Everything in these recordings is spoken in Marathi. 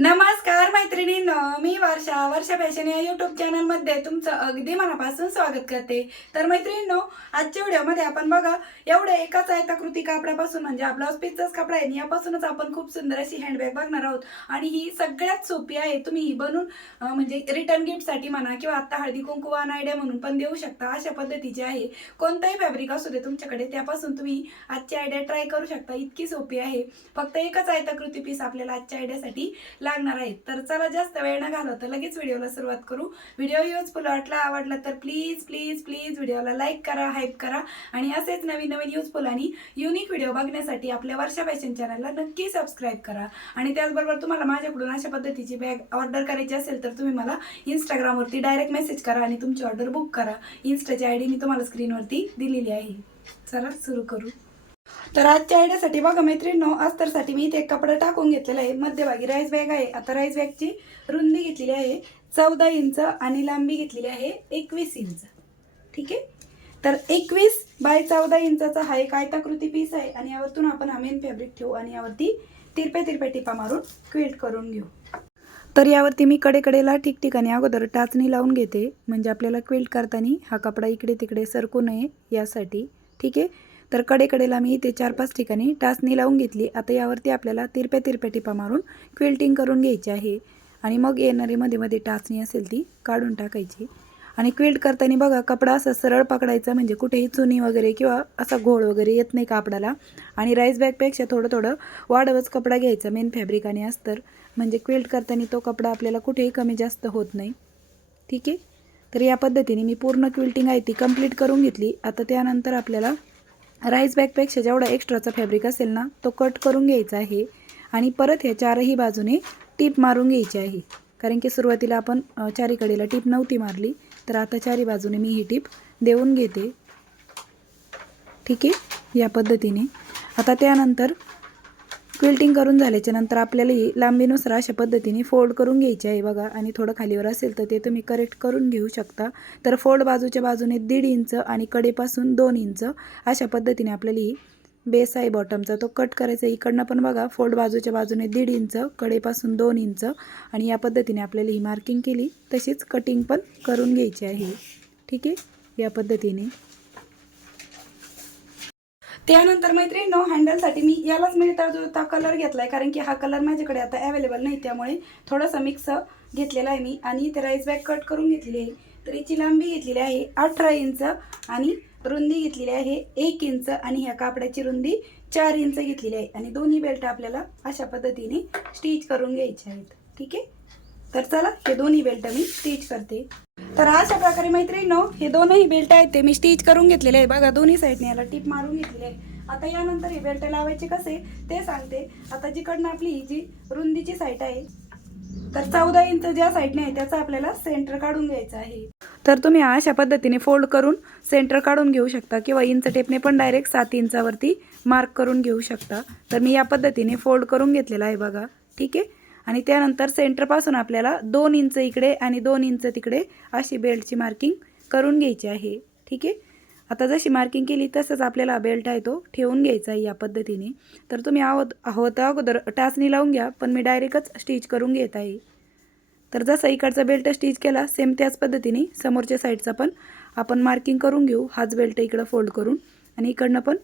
Namaz मैत्रिणींनो मी वर्षा वर्षा फॅशन या युट्यूब चॅनलमध्ये तुमचं अगदी मनापासून स्वागत करते. तर मैत्रिणींनो आजच्या व्हिडिओमध्ये आपण बघा एवढ्या एकाच आयताकृती कापडापासून म्हणजे आपला पीसचाच कपडा आहे यापासूनच आपण खूप सुंदर अशी हँडबॅग बघणार आहोत. आणि ही सगळ्यात सोपी आहे तुम्ही ही बनून म्हणजे रिटर्न गिफ्टसाठी म्हणा किंवा आता हळदी कुंकू वान आयडिया म्हणून पण देऊ शकता. अशा पद्धतीची आहे कोणताही फॅब्रिक असू दे तुमच्याकडे त्यापासून तुम्ही आजची आयडिया ट्राय करू शकता. इतकी सोपी आहे. फक्त एकच आयताकृती पीस आपल्याला आजच्या आयडियासाठी लागणार आहेत तर चला जास्त वेळ न घालवता लगेच व्हिडिओला सुरुवात करू. व्हिडिओ युजफुल वाटला आवडला तर प्लीज प्लीज प्लीज व्हिडिओला लाईक करा हाईप करा. आणि असेच नवीन नवीन युजफुल आणि युनिक व्हिडिओ बघण्यासाठी आपल्या वर्षा फॅशन चॅनलला नक्की सबस्क्राईब करा. आणि त्याचबरोबर तुम्हाला माझ्याकडून अशा पद्धतीची बॅग ऑर्डर करायची असेल तर तुम्ही मला इंस्टाग्रामवरती डायरेक्ट मेसेज करा आणि तुमची ऑर्डर बुक करा. इन्स्टाची आय डी मी तुम्हाला स्क्रीनवरती दिलेली आहे. चला सुरू करू. तर आजच्या आयडियासाठी बघा मैत्रिणीनो अस्तरसाठी मी इथे एक कपडा टाकून घेतलेला आहे. मध्यभागी राईस बॅग आहे. आता राईस बॅगची रुंदी घेतलेली आहे. चौदा इंच आणि लांबी घेतलेली आहे एकवीस इंच. ठीक आहे? तर एकवीस बाय चौदा इंचाचा हा एक आयताकृती पीस आहे आणि यावरतून आपण हा मेन फॅब्रिक ठेवू आणि यावरती तिरपे तिरपे टिपा मारून क्विल्ट करून घेऊ. तर यावरती मी कडेकडेला ठिकठिकाणी अगोदर टाचणी लावून घेते. म्हणजे आपल्याला क्विल्ट करताना हा कपडा इकडे तिकडे सरकू नये यासाठी. ठीक आहे? तर कडेकडेला मी इथे चार पाच ठिकाणी टाचणी लावून घेतली. आता यावरती आपल्याला तिरप्या तिरप्या टिपा मारून क्विल्टिंग करून घ्यायची आहे. आणि मग येणारी मध्ये मध्ये टाचणी असेल ती काढून टाकायची. आणि क्विल्ट करताना बघा कपडा असा सरळ पकडायचा म्हणजे कुठेही चुनी वगैरे किंवा असा घोळ वगैरे येत नाही कापडाला. आणि राईस बॅगपेक्षा थोडं थोडं वाढवच कपडा घ्यायचा मेन फॅब्रिक आणि अस्तर. म्हणजे क्विल्ट करताना तो कपडा आपल्याला कुठेही कमी जास्त होत नाही. ठीक आहे? तर या पद्धतीने मी पूर्ण क्विल्टिंग आहे ती कंप्लीट करून घेतली. आता त्यानंतर आपल्याला राईस बॅगपेक्षा जेवढा एक्स्ट्राचा फॅब्रिक असेल ना तो कट करून घ्यायचा आहे आणि परत ह्या चारही बाजूने टीप मारून घ्यायची आहे. कारण की सुरुवातीला आपण चारीकडेला टीप नव्हती मारली तर आता चारी बाजूने मी ही टीप देऊन घेते. ठीक आहे? या पद्धतीने. आता त्यानंतर क्विल्टिंग करून झाल्याच्यानंतर आपल्याला ही लांबीनुसार अशा पद्धतीने फोल्ड करून घ्यायची आहे बघा. आणि थोडं खालीवर असेल तर ते तुम्ही करेक्ट करून घेऊ शकता. तर फोल्ड बाजूच्या बाजूने दीड इंच आणि कडेपासून दोन इंच अशा पद्धतीने आपल्याला ही बेस आहे बॉटमचा तो कट करायचा इकडनं पण बघा फोल्ड बाजूच्या बाजूने दीड इंच कडेपासून दोन इंच आणि या पद्धतीने आपल्याला ही मार्किंग केली. तशीच कटिंग पण करून घ्यायची आहे. ठीक आहे? या पद्धतीने. त्यानंतर मैत्रिणीनो हँडलसाठी मी यालाच मिळता जुळता कलर घेतलाय कारण की हा कलर माझ्याकडे आता अवेलेबल नाही त्यामुळे थोडासा मिक्स घेतलेला आहे मी. आणि ते राईस बॅग कट करून घेतलेली आहे. तर याची लांबी घेतलेली आहे अठरा इंच आणि रुंदी घेतलेली आहे एक इंच. आणि ह्या कापडाची रुंदी चार इंच घेतलेली आहे. आणि दोन्ही बेल्ट आपल्याला अशा पद्धतीने स्टिच करून घ्यायचे आहेत. ठीक आहे? तर चला हे दोन्ही बेल्ट मी स्टिच करते. तर अशा प्रकारे मैत्रिणी हे दोनही बेल्ट आहेत ते मी स्टिच करून घेतलेले आहे. बघा दोन्ही साईडने याला टीप मारून घेतलेली आहे. आता यानंतर हे बेल्ट लावायचे कसे ते सांगते. आता जिकडनं आपली ही जी रुंदीची साईट आहे तर चौदा इंच ज्या साईडने आहे त्याचा आपल्याला सेंटर काढून घ्यायचं आहे. तर तुम्ही अशा पद्धतीने फोल्ड करून सेंटर काढून घेऊ शकता किंवा इंच टेपने पण डायरेक्ट सात इंचावरती मार्क करून घेऊ शकता. तर मी या पद्धतीने फोल्ड करून घेतलेला आहे बघा. ठीक आहे? आणि त्यानंतर सेंटरपासून आपल्याला दोन इंच इकडे आणि दोन इंच तिकडे अशी बेल्टची मार्किंग करून घ्यायची आहे. ठीक आहे? आता जशी मार्किंग केली तसंच आपल्याला बेल्ट आहे तो ठेवून घ्यायचा आहे या पद्धतीने. तर तुम्ही आहोत आहोत अगोदर टाचणी लावून घ्या पण मी डायरेक्टच स्टिच करून घेत आहे. तर जसा इकडचा बेल्ट स्टिच केला सेम त्याच पद्धतीने समोरच्या साईडचा पण आपण मार्किंग करून घेऊ. हाच बेल्ट इकडं फोल्ड करून. आणि इकडनं पण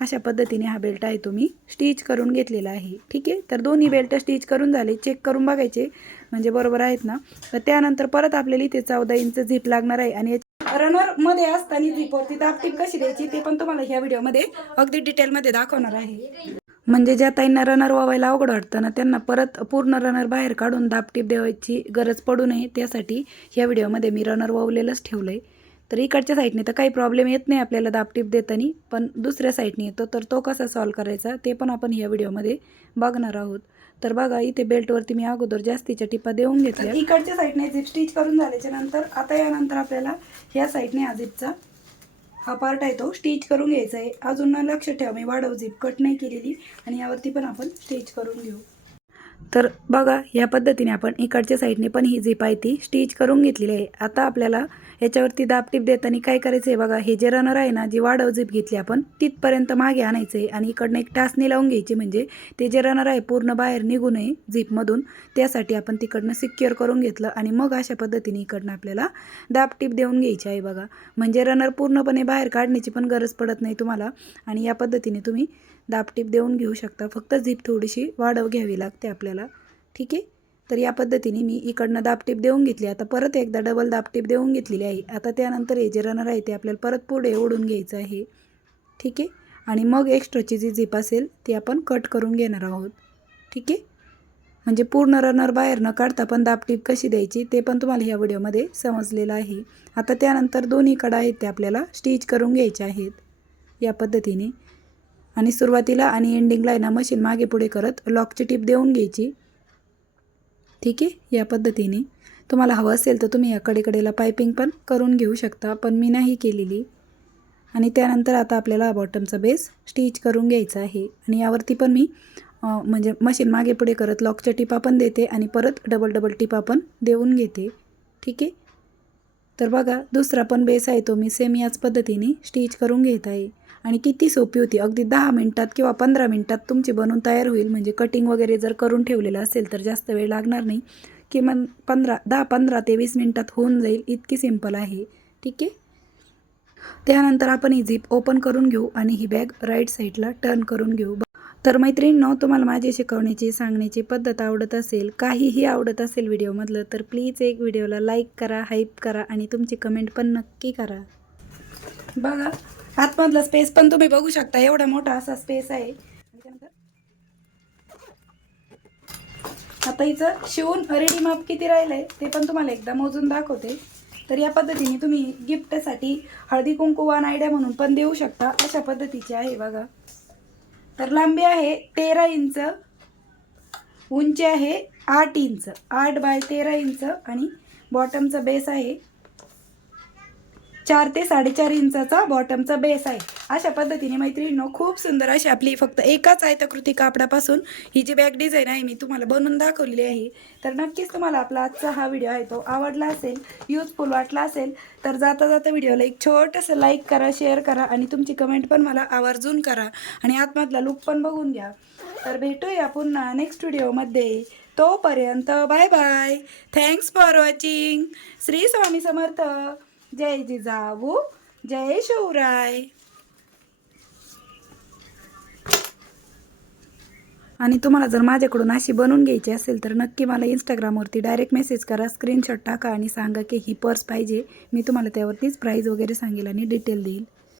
अशा पद्धतीने हा बेल्ट आहे तुम्ही स्टिच करून घेतलेला आहे. ठीक आहे? तर दोन्ही बेल्ट स्टिच करून झाले. चेक करून बघायचे. म्हणजे बरोबर आहेत ना? तर त्यानंतर परत आपल्याला इथे चौदा इंच झीप लागणार आहे. आणि रनरमध्ये असताना झीपवरती दापटीप कशी द्यायची ते पण तुम्हाला ह्या व्हिडिओमध्ये अगदी डिटेलमध्ये दाखवणार आहे. म्हणजे ज्या ताईंना रनर वावायला अवघड वाटतं ना त्यांना परत पूर्ण रनर बाहेर काढून दाबटीप द्यायची गरज पडू नये. त्यासाठी ह्या व्हिडिओमध्ये मी रनर वावलेलंच ठेवलं आहे तर इकडच्या साईडने तर काही प्रॉब्लेम येत नाही आपल्याला दाबटीप देताना पण दुसऱ्या साईडने येतो तर तो कसा सॉल्व करायचा ते पण आपण ह्या व्हिडिओमध्ये बघणार आहोत. तर बघा इथे बेल्टवरती मी अगोदर जास्तीच्या टिपा देऊन घेतल्या. इकडच्या साईडने झिप स्टिच करून झाल्याच्यानंतर आता यानंतर आपल्याला ह्या साईडने हा झिपचा हा पार्ट आहे तो स्टिच करून घ्यायचा आहे. अजून ना लक्ष ठेवा मी वाढव झिप कट नाही केलेली आणि यावरती पण आपण स्टिच करून घेऊ. तर बघा या पद्धतीने आपण इकडच्या साईडने पण ही झीप आहे ती स्टिच करून घेतलेली आहे. आता आपल्याला याच्यावरती दाबटीप देताना काय करायचं आहे बघा हे जे रनर आहे ना जी वाढव झीप घेतली आपण तिथपर्यंत मागे आणायचं आहे आणि इकडनं एक टासनी लावून घ्यायची म्हणजे ते जे रनर आहे पूर्ण बाहेर निघू नये झीपमधून त्यासाठी आपण तिकडनं सिक्युअर करून घेतलं आणि मग अशा पद्धतीने इकडनं आपल्याला दाबटीप देऊन घ्यायची आहे बघा. म्हणजे रनर पूर्णपणे बाहेर काढण्याची पण गरज पडत नाही तुम्हाला आणि या पद्धतीने तुम्ही दाबटीप देऊन घेऊ शकता. फक्त झीप थोडीशी वाढव घ्यावी लागते आपल्याला. ठीक आहे? तर या पद्धतीने मी इकडनं दाबटीप देऊन घेतली. आता परत एकदा डबल दाबटीप देऊन घेतलेली आहे. आता त्यानंतर हे जे रनर आहे ते आपल्याला परत पुढे ओढून घ्यायचं आहे. ठीक आहे? आणि मग एक्स्ट्राची जी झिप असेल ती आपण कट करून घेणार आहोत. ठीक आहे? म्हणजे पूर्ण रनर बाहेर न काढता पण दाबटीप कशी द्यायची ते पण तुम्हाला ह्या व्हिडिओमध्ये समजलेलं आहे. आता त्यानंतर दोन्ही कडा आहेत ते आपल्याला स्टिच करून घ्यायचे आहेत. या पद्धतीने. आणि सुरुवातीला आणि एंडिंगला आहे ना मशीन मागे पुढे करत लॉकची टीप देऊन घ्यायची. ठीक आहे? या पद्धतीने. तुम्हाला हवं असेल तर तुम्ही या कडेकडेला पायपिंग पण करून घेऊ शकता पण मी नाही केलेली. आणि त्यानंतर आता आपल्याला बॉटमचा बेस स्टिच करून घ्यायचा आहे. आणि यावरती पण मी म्हणजे मशीन मागे पुढे करत लॉकच्या टिपा पण देते आणि परत डबल डबल टिपा पण देऊन घेते. ठीक आहे? तर बघा दुसरा पण बेस आहे तो मी सेम याच पद्धतीने स्टिच करून घेत आहे. आणि किती सोपी होती. अगदी दहा मिनटात किंवा पंधरा मिनटात तुमची बनवून तयार होईल. म्हणजे कटिंग वगैरे जर करून ठेवलेलं असेल तर जास्त वेळ लागणार नाही. किमान पंधरा दहा पंधरा ते वीस मिनटात होऊन जाईल. इतकी सिंपल आहे. ठीक आहे? त्यानंतर आपण ही झिप ओपन करून घेऊ आणि ही बॅग राईट साईडला टर्न करून घेऊ. तर मैत्रिणींनो तुम्हाला माझी शिकवण्याची सांगण्याची पद्धत आवडत असेल काहीही आवडत असेल व्हिडिओमधलं तर प्लीज एक व्हिडिओला लाईक करा हाईप करा आणि तुमची कमेंट पण नक्की करा. बघा आतमधला स्पेस पण तुम्ही बघू शकता. एवढा मोठा असा स्पेस आहे. आता हिचं शिवून रेडी माप किती राहिलंय ते पण तुम्हाला एकदा मोजून दाखवते. तर या पद्धतीने तुम्ही गिफ्टसाठी हळदी कुंकू वान आयडिया म्हणून पण देऊ शकता. अशा पद्धतीची आहे बघा. तर लांबी आहे तेरा इंच उंची आहे आठ इंच. आठ बाय तेरा इंच आणि बॉटमचा बेस आहे चार ते साडेचार इंचाचा बॉटमचा बेस आहे. अशा पद्धतीने मैत्रिणींनो खूप सुंदर अशी आपली फक्त एकाच आयताकृती कापडापासून ही जी बॅग डिझाईन आहे मी तुम्हाला बनवून दाखवलेली आहे. तर नक्कीच तुम्हाला आपला आजचा हा व्हिडिओ आहे तो आवडला असेल युजफुल वाटला असेल तर जाता जाता व्हिडिओला एक छोटंसं लाईक करा शेअर करा आणि तुमची कमेंट पण मला आवर्जून करा आणि आतमधला लुक पण बघून घ्या. तर भेटूया पुन्हा नेक्स्ट व्हिडिओमध्ये तोपर्यंत bye bye thanks for watching Shri Swami Samarth. जय जिजाऊ जय शिवराय. आणि तुम्हाला जर माझ्याकडून अशी बनवून घ्यायची असेल तर नक्की मला इंस्टाग्रामवरती डायरेक्ट मेसेज करा स्क्रीनशॉट टाका आणि सांगा की ही पर्स पाहिजे. मी तुम्हाला त्यावरतीच प्राईज वगैरे सांगेल आणि डिटेल देईल.